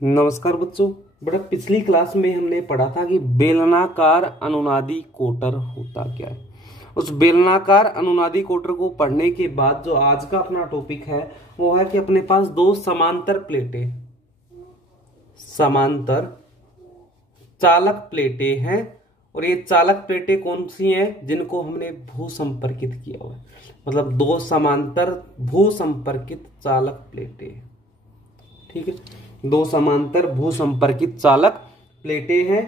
नमस्कार बच्चों। बेटा पिछली क्लास में हमने पढ़ा था कि बेलनाकार अनुनादी कोटर होता क्या है। उस बेलनाकार अनुनादी कोटर को पढ़ने के बाद जो आज का अपना टॉपिक है वो है कि अपने पास दो समांतर चालक प्लेटें हैं और ये चालक प्लेटें कौन सी हैं, जिनको हमने भू संपर्कित किया हुआ है। मतलब दो समांतर भू संपर्कित चालक प्लेटें, ठीक है। दो समांतर भू संपर्कित चालक प्लेटें हैं।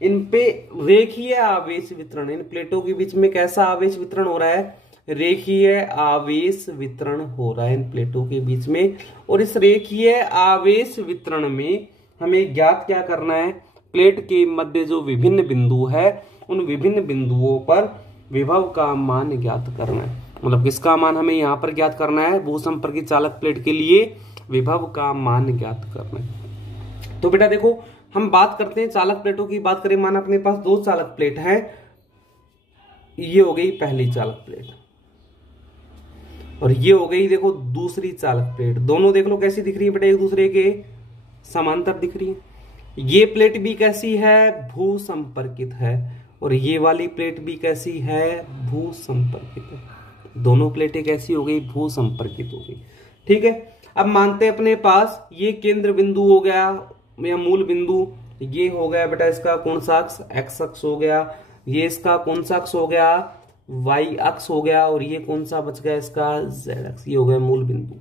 इन पे रेखीय आवेश वितरण, इन प्लेटों के बीच में कैसा आवेश वितरण हो रहा है, रेखीय आवेश वितरण हो रहा है इन प्लेटों के बीच में। और इस रेखीय आवेश वितरण में हमें ज्ञात क्या करना है, प्लेट के मध्य जो विभिन्न बिंदु है उन विभिन्न बिंदुओं पर विभव का मान ज्ञात करना है। मतलब किसका मान हमें यहाँ पर ज्ञात करना है, भू संपर्कित चालक प्लेट के लिए विभव का मान ज्ञात करना है। तो बेटा देखो हम बात करते हैं चालक प्लेटों की। बात करें, माना अपने पास दो चालक प्लेट है, ये हो गई पहली चालक प्लेट और ये हो गई देखो दूसरी चालक प्लेट। दोनों देख लो कैसी दिख रही है बेटा, एक दूसरे के समांतर दिख रही है। ये प्लेट भी कैसी है, भू संपर्कित है, और ये वाली प्लेट भी कैसी है, भू संपर्कित है। दोनों प्लेटें कैसी हो गई, भू संपर्कित हो गई, ठीक है। अब मानते हैं अपने पास ये केंद्र बिंदु हो गया या मूल बिंदु, ये हो गया बेटा इसका कौन सा अक्ष, एक्स अक्ष हो गया। ये इसका कौन सा अक्ष हो गया, वाई अक्ष हो गया। और ये कौन सा बच गया इसका, जेड अक्ष। ये हो गया मूल बिंदु,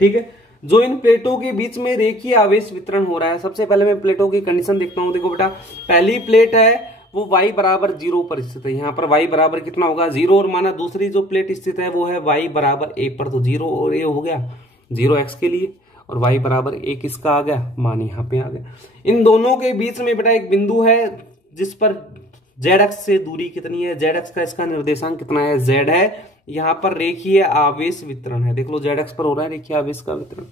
ठीक है। जो इन प्लेटों के बीच में रेखीय आवेश वितरण हो रहा है, सबसे पहले मैं प्लेटों की कंडीशन देखता हूं। देखो बेटा पहली प्लेट है वो y बराबर 0 पर स्थित है। यहाँ पर y बराबर कितना होगा, 0। और माना दूसरी जो प्लेट स्थित है वो है y बराबर a पर, तो 0 और a हो गया 0 x के लिए, और y बराबर a किसका आ गया, मान यहाँ पे आ गया। इन दोनों के बीच में बेटा एक बिंदु है जिस पर z अक्ष से दूरी कितनी है, z अक्ष का इसका निर्देशांक कितना है, z है। यहाँ पर रेखीय आवेश वितरण है, देख लो z अक्ष पर हो रहा है रेखीय आवेश का वितरण।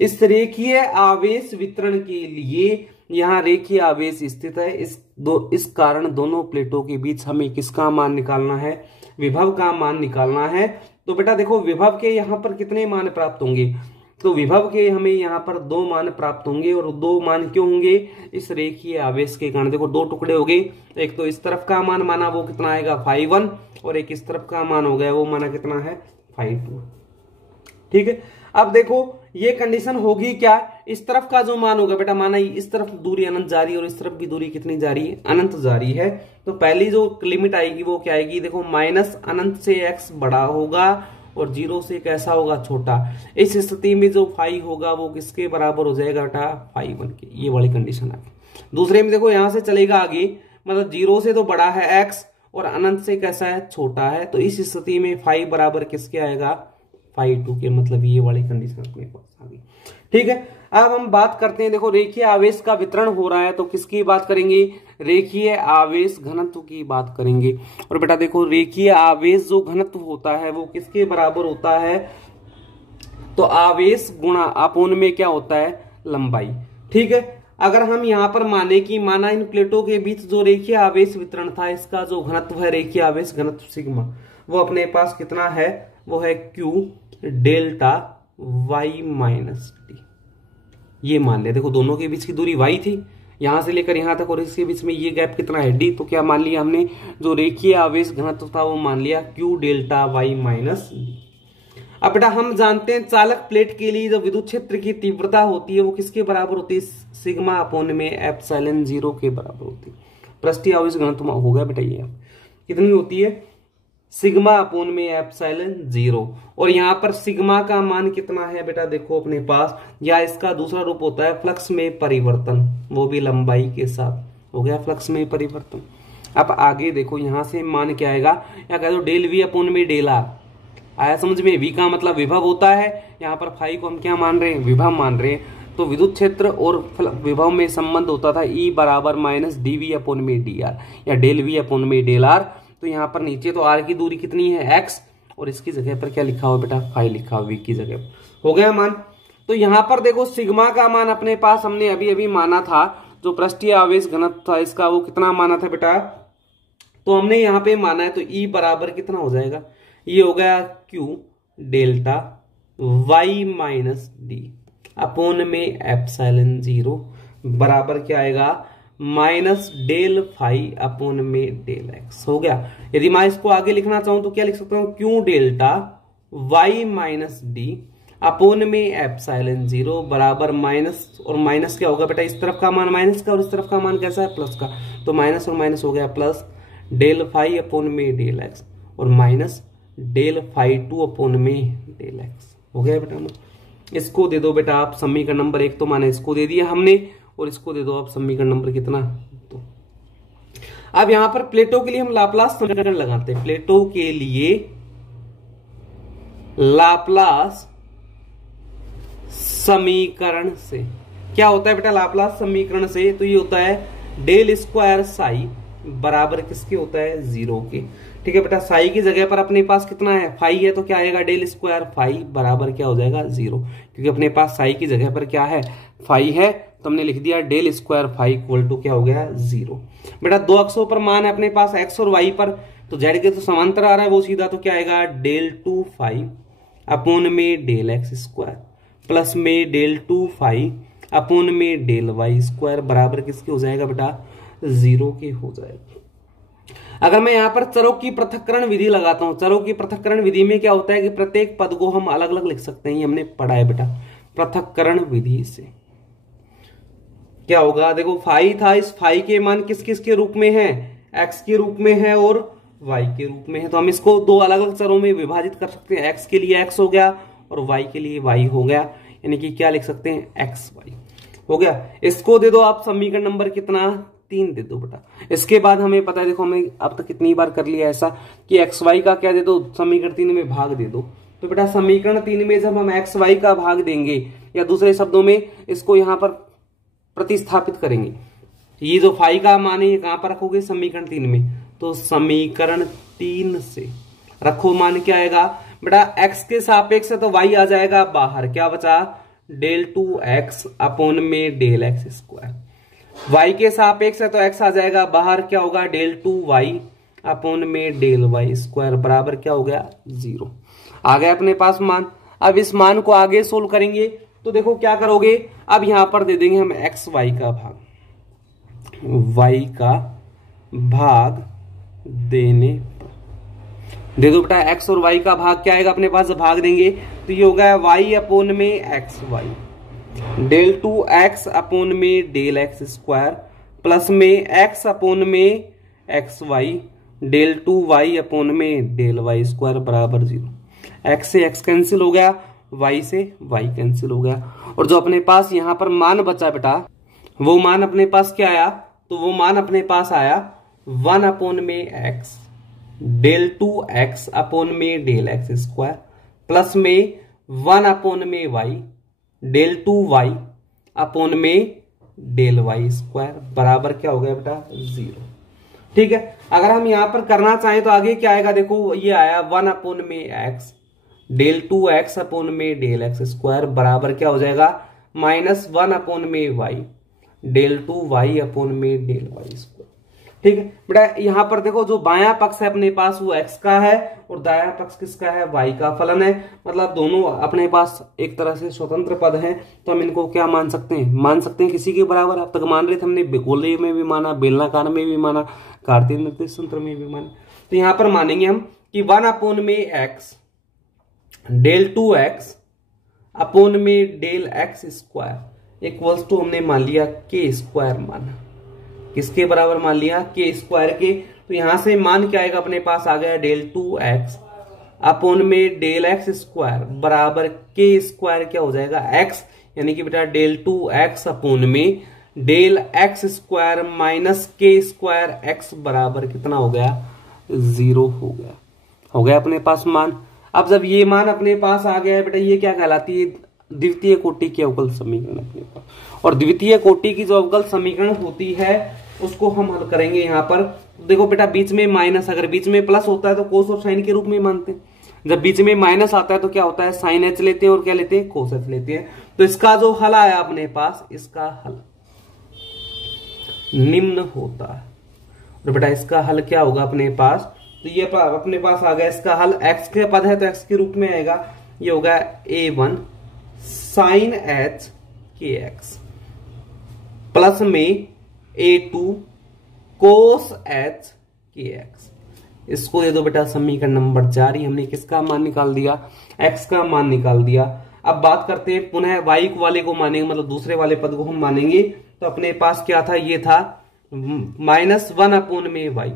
इस रेखीय आवेश वितरण के लिए यहाँ रेखीय आवेश स्थित है। इस कारण दोनों प्लेटों के बीच हमें किसका मान निकालना है, विभव का मान निकालना है। तो बेटा देखो विभव के यहाँ पर कितने मान प्राप्त होंगे, तो विभव के हमें यहाँ पर 2 मान प्राप्त होंगे। और 2 मान क्यों होंगे, इस रेखीय आवेश के कारण। देखो 2 टुकड़े हो गए, एक तो इस तरफ का मान माना वो कितना आएगा φ1, और एक इस तरफ का मान हो गया वो माना कितना है φ2, ठीक है। अब देखो ये कंडीशन होगी क्या, इस तरफ का जो मान होगा बेटा, माना इस तरफ दूरी अनंत जा रही है और इस तरफ की दूरी कितनी जा रही है, अनंत जा रही है। तो पहली जो लिमिट आएगी वो क्या आएगी, देखो माइनस अनंत से x बड़ा होगा और 0 से कैसा होगा, छोटा। इस स्थिति में जो फाई होगा वो किसके बराबर हो जाएगा बेटा, φ1 के। ये वाली कंडीशन है। दूसरे में देखो यहां से चलेगा आगे, मतलब 0 से तो बड़ा है x और अनंत से कैसा है, छोटा है। तो इस स्थिति में फाई बराबर किसके आएगा, φ2 के। मतलब ये वाली कंडीशन अपने पास आ गई, ठीक है। अब हम बात करते हैं, देखो रेखीय आवेश का वितरण हो रहा है तो किसकी बात करेंगे, रेखीय आवेश घनत्व की बात करेंगे। और बेटा देखो रेखीय आवेश जो घनत्व होता है वो किसके बराबर होता है, तो आवेश गुणा आपोन में क्या होता है, लंबाई, ठीक है। अगर हम यहाँ पर माने कि माना इन प्लेटों के बीच जो रेखीय आवेश वितरण था, इसका जो घनत्व है रेखीय आवेश घनत्व सिग्मा, वो अपने पास कितना है, वो है Q delta y minus D. ये मान लिया, देखो दोनों के बीच की दूरी y थी यहां से लेकर यहां तक, और इसके बीच में ये गैप कितना है d। तो क्या मान लिया हमने, जो रेखीय आवेश घनत्व था वो मान लिया Q delta y minus D. अब बेटा हम जानते हैं चालक प्लेट के लिए जो विद्युत क्षेत्र की तीव्रता होती है वो किसके बराबर होती है, सिग्मा अपोन में एप्सिलॉन 0 के बराबर होती है। पृष्ठीय आवेश घनत्व हो गया बेटा ये कितनी होती है, सिग्मा अपोन में एप्सिलॉन 0। और यहाँ पर सिग्मा का मान कितना है बेटा, देखो अपने पास, या इसका दूसरा रूप होता है फ्लक्स में परिवर्तन, वो भी लंबाई के साथ हो गया फ्लक्स में परिवर्तन। अब आगे देखो यहाँ से मान क्या आएगा, या कह दो डेल वी अपोन में डेल आर। आया समझ में, वी का मतलब विभव होता है, यहाँ पर फाई को हम क्या मान रहे हैं, विभव मान रहे हैं। तो विद्युत क्षेत्र और विभव में संबंध होता था E बराबर माइनस डी वी अपोन में डी आर, या डेल वी अपोन में डेल आर। तो यहाँ पर नीचे तो r की दूरी कितनी है x, और इसकी जगह पर क्या लिखा हुआ बेटा, फाई लिखा हुआ v की जगह, हो गया मान। तो यहाँ पर देखो सिग्मा का मान अपने पास हमने अभी अभी माना था, जो पृष्ठीय आवेश घनत्व था इसका वो कितना माना था बेटा, तो हमने यहाँ पे माना है। तो E बराबर कितना हो जाएगा, ये हो गया Q delta y minus D. Upon में एप्सिलॉन 0 बराबर क्या आएगा माइनस डेल फाई अपोन में डेल एक्स। हो गया। यदि मैं इसको आगे लिखना चाहूं तो क्या लिख सकता हूं, Q delta Y minus D upon में एप्सिलॉन 0 बराबर माइनस और माइनस क्या होगा बेटा, इस तरफ का मान माइनस का और इस तरफ का मान कैसा है प्लस का, तो माइनस और माइनस हो गया प्लस डेल फाई अपोन में डेल एक्स और माइनस डेल फाई 2 अपोन में डेल एक्स। हो गया बेटा। इसको दे दो बेटा आप समीकरण नंबर 1, तो माना इसको दे दिया हमने और इसको दे दो आप समीकरण नंबर कितना 2। अब यहां पर प्लेटो के लिए हम लाप्लास समीकरण लगाते हैं। प्लेटो के लिए लाप्लास समीकरण से क्या होता है बेटा, लाप्लास समीकरण से तो ये होता है डेल स्क्वायर साई बराबर किसके होता है 0 के। ठीक है बेटा, साई की जगह पर अपने पास कितना है फाई है, तो क्या आएगा डेल स्क्वायर फाई बराबर क्या हो जाएगा 0, क्योंकि अपने पास साई की जगह पर क्या है फाई है, तो हमने लिख दिया del square phi equal to क्या हो गया 0। बेटा दो अक्षों पर मान है अपने पास एक्स और वाई पर, तो जेड के तो समांतर आ रहा है वो सीधा, तो क्या आएगा डेल 2 फाई अपोन में डेल एक्स स्क्वायर प्लस में डेल 2 फाई अपोन में डेल वाई स्क्वायर बराबर किसके हो जाएगा बेटा 0 के हो जाएगा। अगर मैं यहां पर चरों की पृथक्करण विधि लगाता हूं, चरों की पृथक्करण विधि में क्या होता है कि प्रत्येक पद को हम अलग अलग लिख सकते हैं, ये हमने पढ़ा है बेटा पृथक्करण विधि से। क्या होगा, देखो फाई था, इस फाई के मान किस किस के रूप में है, एक्स के रूप में है और वाई के रूप में है, तो हम इसको दो अलग अलग चरों में विभाजित कर सकते हैं। एक्स के लिए एक्स हो गया और वाई के लिए वाई हो गया, यानी कि क्या लिख सकते हैं एक्स वाई हो गया। इसको दे दो आप समीकरण नंबर कितना 3 दे दो बेटा। इसके बाद हमें पता है, देखो हमें अब तक कितनी बार कर लिया ऐसा कि एक्स वाई का क्या दे दो समीकरण 3 में भाग दे दो, तो बेटा समीकरण 3 में जब हम एक्स वाई का भाग देंगे या दूसरे शब्दों में इसको यहां पर प्रतिस्थापित करेंगे, ये जो फाई का मान है ये कहां पर रखोगे समीकरण 3 में, तो समीकरण 3 से रखो मान क्या आएगा बेटा x के सापेक्ष है तो y आ जाएगा बाहर, क्या बचा डेल 2x अपोन में डेल एक्स स्क्वायर, y के सापेक्ष है तो x आ जाएगा बाहर, क्या होगा डेल 2y अपोन में डेल वाई स्क्वायर बराबर क्या हो गया 0। आ गया अपने पास मान। अब इस मान को आगे सोल्व करेंगे तो देखो क्या करोगे, अब यहां पर दे देंगे हम एक्स वाई का भाग, y का भाग देने दे दो बेटा x और y का भाग क्या आएगा अपने पास, भाग देंगे तो ये होगा y अपोन में X Y del 2x upon में डेल एक्स स्क्वायर प्लस में x अपोन में X Y del 2y upon में डेल वाई स्क्वायर बराबर 0। x से x कैंसिल हो गया, y से y कैंसिल हो गया, और जो अपने पास यहां पर मान बचा बेटा वो मान अपने पास क्या आया, तो वो मान अपने पास आया 1 अपोन में x डेल 2x अपोन में डेल एक्स स्क्वायर प्लस में 1 अपोन में y डेल 2y अपोन में डेल वाई स्क्वायर बराबर क्या हो गया बेटा 0। ठीक है, अगर हम यहां पर करना चाहें तो आगे क्या आएगा, देखो ये आया 1 अपोन में x डेल 2x अपोन में डेल एक्स स्क्वायर बराबर क्या हो जाएगा माइनस 1 अपोन में y डेल 2y अपोन में डेल वाई स्क्वायर। ठीक है बेटा, यहां पर देखो जो बायां पक्ष है अपने पास वो x का है और दायां पक्ष किसका है y का फलन है, मतलब दोनों अपने पास एक तरह से स्वतंत्र पद हैं, तो हम इनको क्या मान सकते हैं किसी के बराबर। अब तक मान रहे थे हमने गोले में भी माना, बेलनाकार में भी माना, कार्तीय निर्देश तंत्र में भी माना, तो यहां पर मानेंगे हम कि 1 अपोन में x डेल 2x अपोन में del X square equals to हमने मान लिया के स्क्वायर माना, किसके बराबर मान लिया के स्क्वायर के, तो यहां से मान क्या आएगा अपने पास आ गया डेल 2x अपोन में डेल एक्स स्क्वायर बराबर के स्क्वायर क्या हो जाएगा x, यानी कि बेटा डेल 2x अपोन में डेल एक्स स्क्वायर माइनस के स्क्वायर x बराबर कितना हो गया 0 हो गया अपने पास मान। अब जब ये मान अपने पास आ गया है बेटा, ये क्या कहलाती है द्वितीय कोटि की अवकल समीकरण अपने पास, और द्वितीय कोटि की जो अवकल समीकरण होती है उसको हम हल करेंगे यहाँ पर। देखो बेटा बीच में माइनस, अगर बीच में प्लस होता है तो कोस और साइन के रूप में मानते हैं, जब बीच में माइनस आता है तो क्या होता है साइन एच लेते हैं और क्या लेते हैं कोस एच लेते हैं। तो इसका जो हल आया अपने पास, इसका हल निम्न होता है, और बेटा इसका हल क्या होगा अपने पास, तो ये अपने पास आ गया इसका हल, x के पद है तो x के रूप में आएगा, ये होगा a1 साइन एच के एक्स प्लस में A2 कोस एच के एक्स। इसको दे दो बेटा समीकरण नंबर 4। हमने किसका मान निकाल दिया, x का मान निकाल दिया। अब बात करते हैं पुनः y वाले को मानेंगे, मतलब दूसरे वाले पद को हम मानेंगे। तो अपने पास क्या था, ये था -1 अपोन में y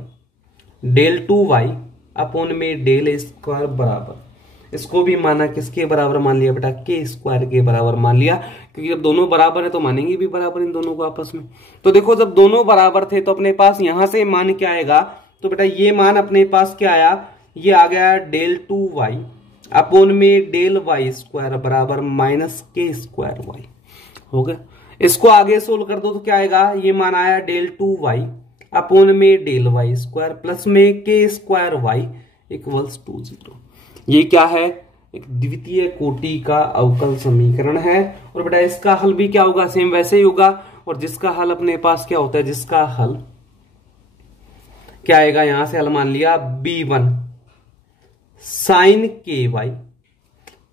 डेल 2y अपोन में डेल स्क्वायर बराबर, इसको भी माना किसके बराबर मान लिया बेटा, के स्क्वायर के बराबर मान लिया, क्योंकि जब दोनों बराबर है तो मानेंगे भी बराबर इन दोनों को आपस में। तो देखो जब दोनों बराबर थे तो अपने पास यहां से मान क्या आएगा, तो बेटा ये मान अपने पास क्या आया, ये आ गया डेल 2y अपोन में डेल y स्क्वायर बराबर माइनस के स्क्वायर y हो गया। इसको आगे सोल्व कर दो तो क्या आएगा, ये मान आया डेल 2y अपोन में डेल y स्क्वायर प्लस में के स्क्वायर y इक्वल्स टू 0। ये क्या है, एक द्वितीय कोटि का अवकल समीकरण है। और बेटा इसका हल भी क्या होगा, सेम वैसे ही होगा। और जिसका हल अपने पास क्या होता है, जिसका हल क्या आएगा, यहां से हल मान लिया b1 साइन के वाई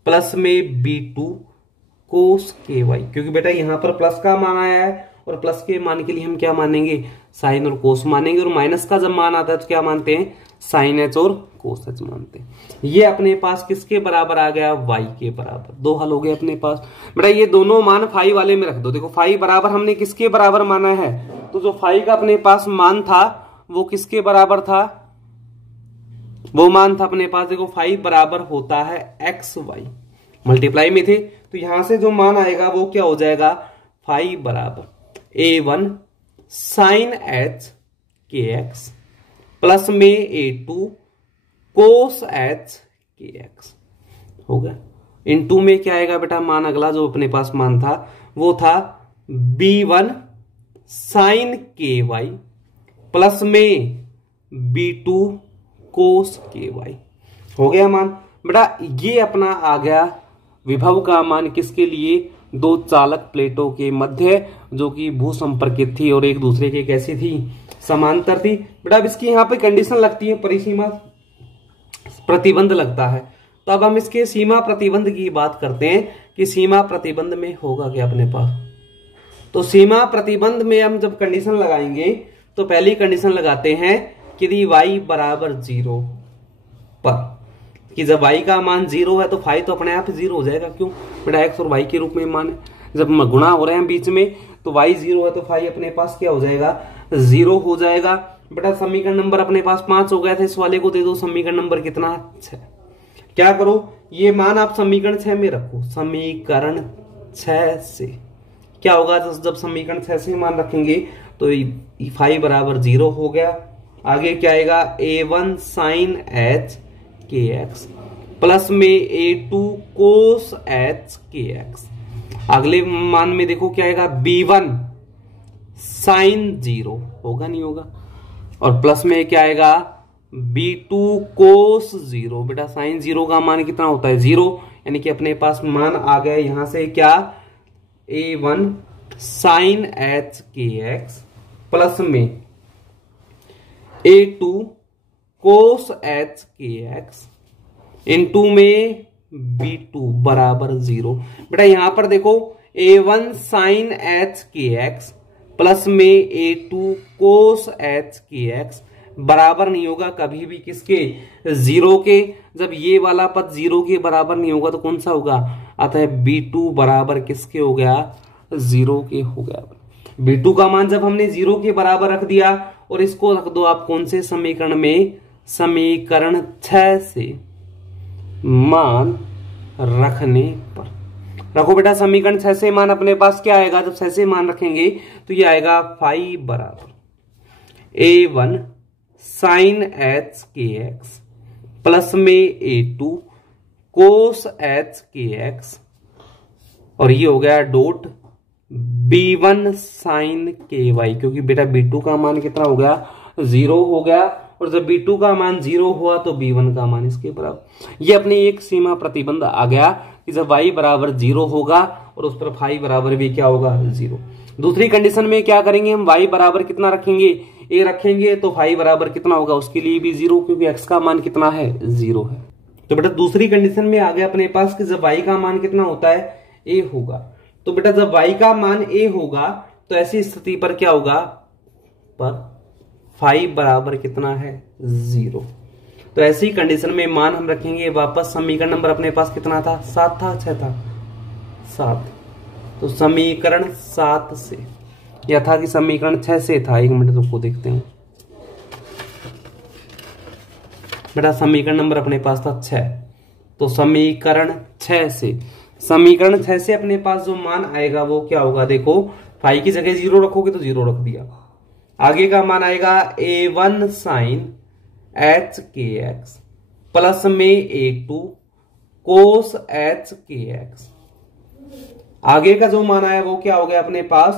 प्लस में b2 कोस के वाई, क्योंकि बेटा यहां पर प्लस का मान आया है और प्लस के मान के लिए हम क्या मानेंगे, साइन और कोस मानेंगे। और माइनस का जब मान आता है तो क्या मानते हैं, साइन एच और कोस एच मानते हैं। ये अपने पास किसके बराबर आ गया, y के बराबर। दो हल हो गए अपने पास। बेटा ये दोनों मान फाई वाले में रख दो। देखो फाई बराबर हमने किसके बराबर माना है, तो जो फाई का अपने पास मान था वो किसके बराबर था, वो मान था अपने पास, देखो फाई बराबर होता है एक्स वाई, मल्टीप्लाई में थे तो यहां से जो मान आएगा वो क्या हो जाएगा, फाई बराबर A1 साइन एच के एक्स प्लस में A2 कोस एच के एक्स हो गया। इनटू में क्या आएगा बेटा, मान अगला जो अपने पास मान था वो था B1 साइन के वाई प्लस में B2 कोस के वाई हो गया मान। बेटा ये अपना आ गया विभव का मान किसके लिए, दो चालक प्लेटों के मध्य जो कि भू संपर्कित थी और एक दूसरे के कैसी थी, समांतर थी। बेटा अब इसकी यहाँ पे कंडीशन लगती है, परिसीमा प्रतिबंध लगता है। तो अब हम इसके सीमा प्रतिबंध की बात करते हैं कि सीमा प्रतिबंध में होगा क्या अपने पास। तो सीमा प्रतिबंध में हम जब कंडीशन लगाएंगे तो पहली कंडीशन लगाते हैं कि यदि y बराबर 0 पर, कि जब y का मान 0 है तो फाई तो अपने आप 0 हो जाएगा। क्यों बेटा, x और y के रूप में मान है, जब गुणा हो रहे हैं बीच में तो y 0 है तो फाई अपने पास क्या हो जाएगा, 0 हो जाएगा। बेटा समीकरण नंबर अपने पास 5 हो गया था, इस वाले को दे दो समीकरण नंबर कितना, 6। क्या करो, ये मान आप समीकरण 6 में रखो। समीकरण 6 से क्या होगा, जब समीकरण 6 से मान रखेंगे तो फाई बराबर 0 हो गया। आगे क्या आएगा, A1 साइन एच के एक्स प्लस में A2 कोस एच के एक्स। अगले मान में देखो क्या आएगा, B1 साइन 0 होगा, नहीं होगा, और प्लस में क्या आएगा B2 कोस 0। बेटा साइन 0 का मान कितना होता है, 0, यानी कि अपने पास मान आ गया यहां से क्या, A1 साइन एच के एक्स प्लस में A2 कोस एच के एक्स इनटू में B2 बराबर 0। बेटा यहां पर देखो A1 साइन एच के एक्स प्लस में A2 कोस एच के एक्स बराबर नहीं होगा कभी भी किसके, 0 के। जब ये वाला पद 0 के बराबर नहीं होगा तो कौन सा होगा, आता है B2 बराबर किसके हो गया, 0 के हो गया। B2 का मान जब हमने 0 के बराबर रख दिया, और इसको रख दो आप कौन से समीकरण में, समीकरण 6 से मान रखने पर। रखो बेटा समीकरण 6 से मान अपने पास क्या आएगा, जब 6 से मान रखेंगे तो ये आएगा फाई बराबर A1 साइन एच के एक्स प्लस में A2 कोस एच के एक्स, और ये हो गया डॉट B1 साइन के वाई, क्योंकि बेटा B2 का मान कितना हो गया, 0 हो गया। और जब B2 का मान 0 हुआ तो B1 का मान इसके बराबर। ये अपने एक सीमा प्रतिबंध आ गया कि जब y बराबर 0 होगा और उस पर फाई बराबर भी क्या होगा, 0। दूसरी कंडीशन में क्या करेंगे हम, y बराबर कितना रखेंगे, a रखेंगे, तो फाई बराबर कितना होगा, उसके लिए भी 0, क्योंकि x का मान कितना है, 0 है। तो बेटा दूसरी कंडीशन में आ गया अपने पास कि जब y का मान कितना होता है, ए होगा। तो बेटा जब y का मान a होगा तो ऐसी स्थिति पर क्या होगा, पर फाई बराबर कितना है 0। तो ऐसी कंडीशन में मान हम रखेंगे वापस, समीकरण नंबर अपने पास कितना था, 7 था, 6 था, 7। तो समीकरण 7 से, या था कि समीकरण 6 से था, 1 मिनट रुको देखते हैं बेटा। समीकरण नंबर अपने पास था 6, तो समीकरण 6 से, समीकरण 6 से अपने पास जो मान आएगा वो क्या होगा, देखो फाई की जगह 0 रखोगे तो 0 रख दिया। आगे का मान आएगा a1 sin h k x plus में a2 cos h k x। आगे का जो मान आया वो क्या हो गया अपने पास,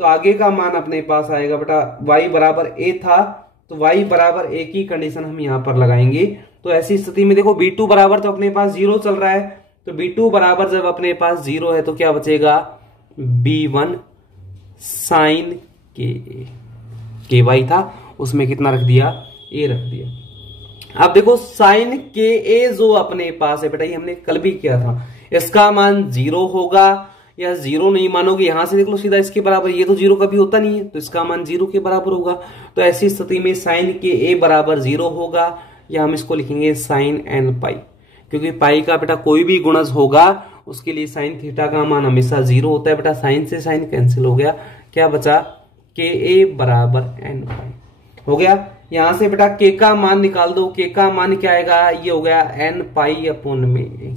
तो आगे का मान अपने पास आएगा बेटा y बराबर a था, तो y बराबर a की कंडीशन हम यहां पर लगाएंगे। तो ऐसी स्थिति में देखो b2 बराबर तो अपने पास 0 चल रहा है, तो b2 बराबर जब अपने पास 0 है तो क्या बचेगा, b1 sin के वाई था उसमें कितना रख दिया, a रख दिया। अब देखो sin के a जो अपने पास है बेटा, ये हमने कल भी किया था, इसका मान 0 होगा या 0 नहीं मानोगे, यहां से देख लो सीधा इसके बराबर, ये तो 0 कभी होता नहीं है, तो इसका मान 0 के बराबर होगा। तो ऐसी स्थिति में sin के a बराबर 0 होगा, या हम इसको लिखेंगे sin n पाई, क्योंकि पाई का बेटा कोई भी गुणज होगा उसके लिए sin थीटा का मान हमेशा 0 होता है बेटा। sin से sin कैंसिल हो गया, क्या बचा, के ए बराबर n पाई हो गया। यहां से बेटा के का मान निकाल दो, के का मान क्या आएगा, ये हो गया n पाई अपॉन में,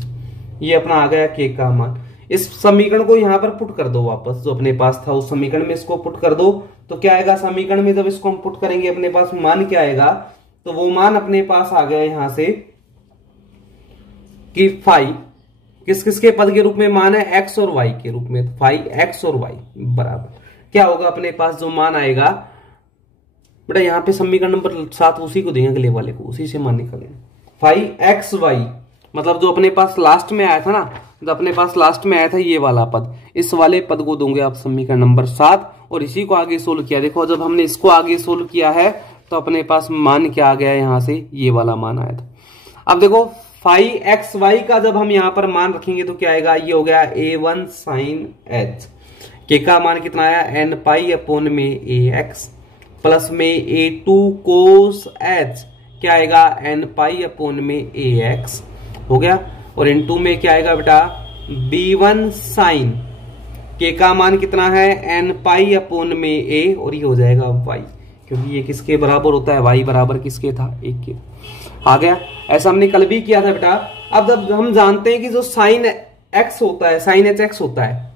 ये अपना आ गया के का मान। इस समीकरण को यहां पर पुट कर दो वापस, जो अपने पास था उस समीकरण में इसको पुट कर दो, तो क्या आएगा समीकरण में, जब इसको हम पुट करेंगे अपने पास मान क्या आएगा, तो वो मान अपने पास आ गया यहां से कि फाई किस किस के पद के रूप में मान है, x और y के रूप में, तो फाई x और y बराबर क्या होगा अपने पास जो मान आएगा बेटा, यहाँ पे समीकरण नंबर 7 उसी को देंगे अगले वाले को, उसी से मान निकालेंगे। फाई एक्स वाई मतलब जो अपने पास लास्ट में आया था ना, जो अपने पास लास्ट में आया था ये वाला पद, इस वाले पद को दोगे आप समीकरण नंबर 7, और इसी को आगे सोल्व किया। देखो जब हमने इसको आगे सोल्व किया है तो अपने पास मान क्या आ गया, यहां से ये वाला मान आया था। अब देखो फाई एक्स वाई का जब हम यहां पर मान रखेंगे तो क्या आएगा, ये हो गया a1 sin h, के का मान कितना आया, n पाई अपॉन में ax प्लस में a2 cos h, क्या आएगा n पाई अपॉन में ax हो गया, और इनटू में क्या आएगा बेटा b1 sin, के का मान कितना है n पाई अपॉन में a, और ये हो जाएगा y, क्योंकि ये किसके बराबर होता है, y बराबर किसके था, 1 के। आ गया, ऐसा हमने कल भी किया था बेटा। अब जब हम जानते हैं कि जो sin x होता है, sin hx होता है,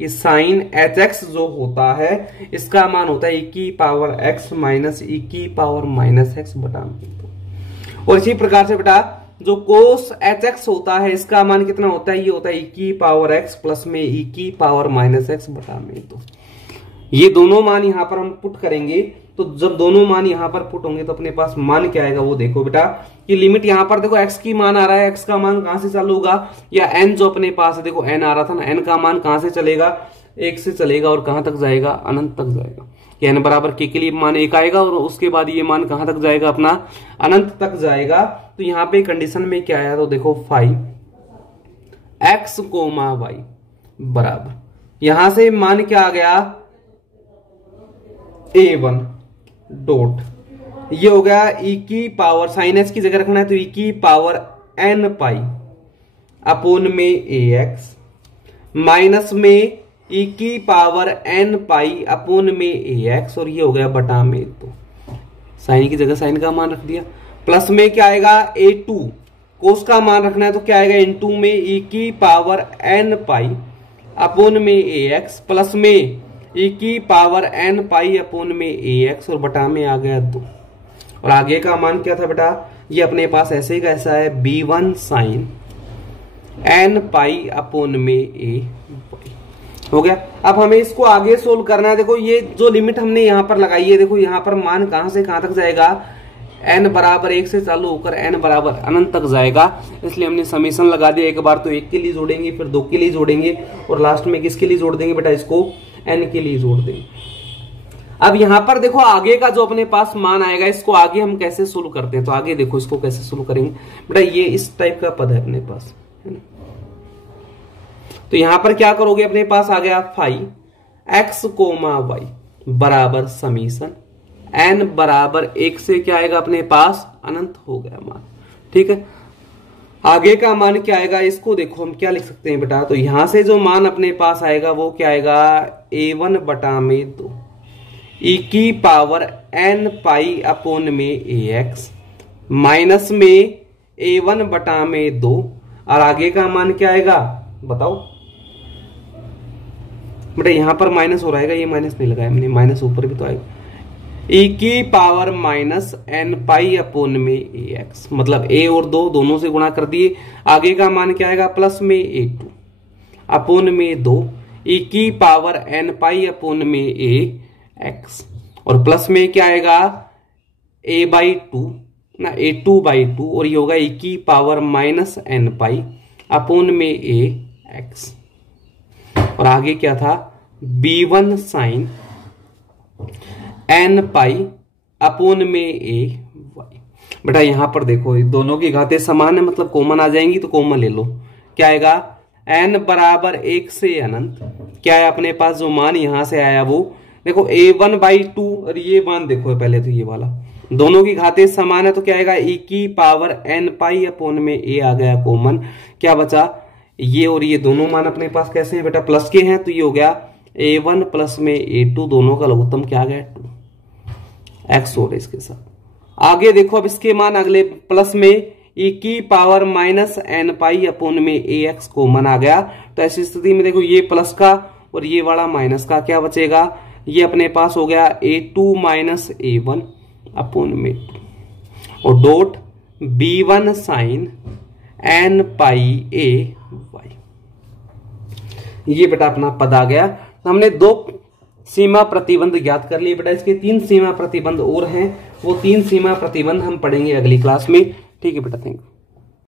ये sin hx जो होता है इसका मान होता है e की पावर x माइनस e की पावर माइनस x बटा में। और इसी प्रकार से बेटा जो cos hx होता है इसका मान कितना होता है, ये होता है e की पावर x प्लस में e की पावर माइनस x बटा में। तो ये दोनों मान यहां पर हम पुट करेंगे, तो जब दोनों मान यहां पर पुट होंगे तो अपने पास मान क्या आएगा, वो देखो बेटा कि लिमिट यहां पर देखो x की मान आ रहा है, x का मान कहां से चालू होगा, या n जो अपने पास है, देखो n आ रहा था ना, n का मान कहां से चलेगा, 1 से चलेगा और कहां तक जाएगा, अनंत तक जाएगा। कि n बराबर के लिए मान 1 आएगा और उसके बाद ये मान कहां तक जाएगा, अपना अनंत तक जाएगा। तो यहाँ पे कंडीशन में क्या आया, तो देखो फाई x कोमा y बराबर, यहां से मान क्या आ गया, a1 डॉट, ये हो गया e की पावर, साइन एच की जगह रखना है तो e की पावर n पाई अपोन में ax माइनस में e की पावर n पाई अपोन में ax, और ये हो गया बटा में, तो साइन की जगह साइन का मान रख दिया। प्लस में क्या आएगा a2, कोस का मान रखना है तो क्या आएगा इनटू में e की पावर n पाई अपोन में ax प्लस में e की पावर n पाई अपोन में ax, और बटा में आ गया 2। और आगे का मान क्या था बेटा, ये अपने पास ऐसे ही कैसा है, b1 sin n पाई अपोन में a हो गया। अब हमें इसको आगे सोल्व करना है। देखो ये जो लिमिट हमने यहां पर लगाई है, देखो यहां पर मान कहां से कहां तक जाएगा, n बराबर 1 से चालू होकर n बराबर अनंत तक जाएगा, इसलिए हमने समीशन लगा दिया। एक बार तो 1 के लिए जोड़ेंगे, फिर 2 के लिए जोड़ेंगे, और लास्ट में किसके लिए जोड़ देंगे बेटा, इसको n के लिए जोड़ देंगे। अब यहां पर देखो आगे का जो अपने पास मान आएगा, इसको आगे हम कैसे सोल्व करते हैं, तो आगे देखो इसको कैसे सोल्व करेंगे बेटा। ये इस टाइप का पद है अपने पास, है ना, तो यहां पर क्या करोगे, अपने पास आ गया फाई एक्स कोमा वाई बराबर समीशन n बराबर 1 से क्या आएगा अपने पास, अनंत हो गया मान। ठीक है, आगे का मान क्या आएगा, इसको देखो हम क्या लिख सकते हैं बेटा, तो यहां से जो मान अपने पास आएगा वो क्या आएगा, a1 बटा में 2 e की पावर n पाई अपोन में ax माइनस में a1 बटा में 2, और आगे का मान क्या आएगा बताओ बेटा, यहां पर माइनस हो रहेगा, ये माइनस नहीं लगाया हमने, माइनस ऊपर भी तो आएगा, e की पावर माइनस n पाई अपोन में ax, मतलब a और 2 दोनों से गुणा कर दिए, आगे का मान क्या आएगा प्लस में a2 अपोन में 2 e की पावर n पाई अपोन में ax, और प्लस में क्या आएगा a बाई 2 ना a2 बाई 2, और ये होगा e की पावर माइनस n पाई अपोन में ax, और आगे क्या था b1 साइन n पाई अपोन में a वाई। बेटा यहां पर देखो दोनों की घातें समान है, मतलब कॉमन आ जाएंगी, तो कॉमन ले लो, क्या आएगा n बराबर 1 से अनंत, क्या है अपने पास जो मान यहां से आया वो देखो a1 बाई 2, और ये मान देखो पहले तो ये वाला, दोनों की घातें समान है, तो क्या आएगा e की पावर n पाई अपोन में a आ गया कॉमन, क्या बचा ये, और ये दोनों मान अपने पास कैसे हैं बेटा, प्लस के हैं, तो ये हो गया a1 प्लस में a2, दोनों का लघुत्तम क्या आ गया 2x हो रहा है इसके साथ। आगे देखो अब इसके मान अगले प्लस में e की पावर माइनस n पाई अपोन में ax कॉमन आ गया, तो ऐसी स्थिति में देखो ये प्लस का और ये वाला माइनस का, क्या बचेगा, ये अपने पास हो गया a2 माइनस a1 अपोन में 2, और dot b1 sine n pi a Y, ये बेटा अपना पद आ गया। तो हमने 2 सीमा प्रतिबंध ज्ञात कर लिए बेटा, इसके 3 सीमा प्रतिबंध और हैं, वो 3 सीमा प्रतिबंध हम पढ़ेंगे अगली क्लास में। ठीक है बेटा, थैंक यू।